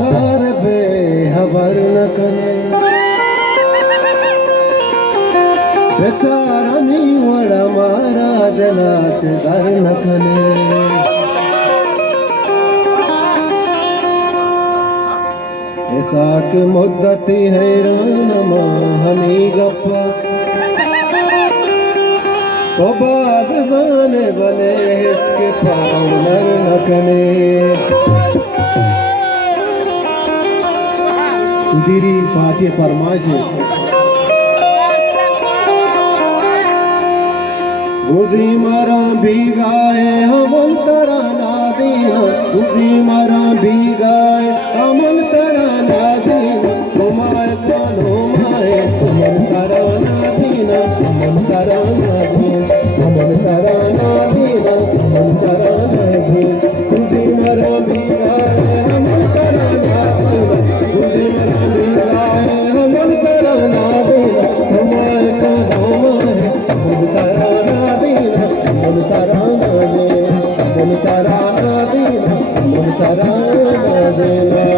बाजार बेहबर न कने बेचारा मी वड़ा मारा जलाच दर न कने ऐसा के मुद्दती हैरान हमी गप्पा तो बाद जाने भले इसके पाउनर न कने सुधीरी पाके फरमाइश गुजी मरा भीगाए हमल तरा नादीना गुजी मरा भीगाए हमल तरा नादीना घुमाए कानो माए हमल तरा नादीना हमल तरा नादीना हमल तरा नादीना हमल तरा नादीना गुजी मरा भीगाए हमल तरा नादीना गुजी मरा भीगाए हमल तरा नादीना घुमाए कानो माए हमल तरा Muntarana dina, muntarana dina, muntarana dina.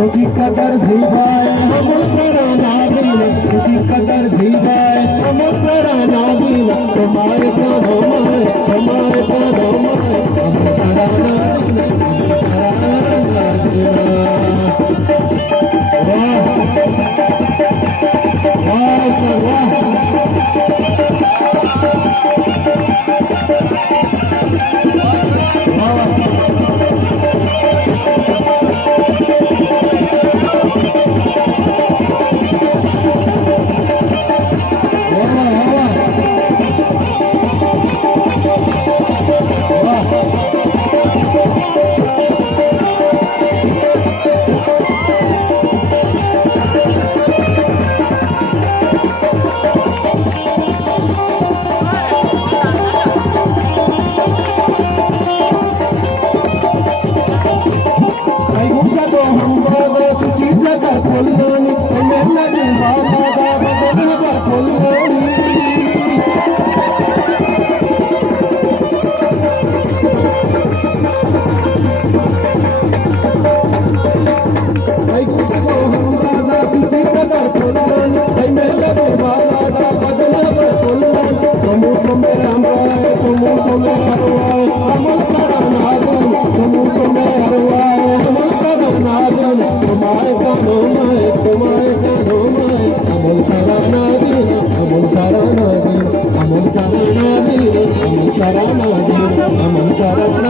तुझी कदर जीवाए हम तेरा नागिन तुझी कदर जीवाए हम तेरा नागिन तुम्हारे कानों में तुम्हारे कानों में हम तेरा नागिन वाह वाह Karana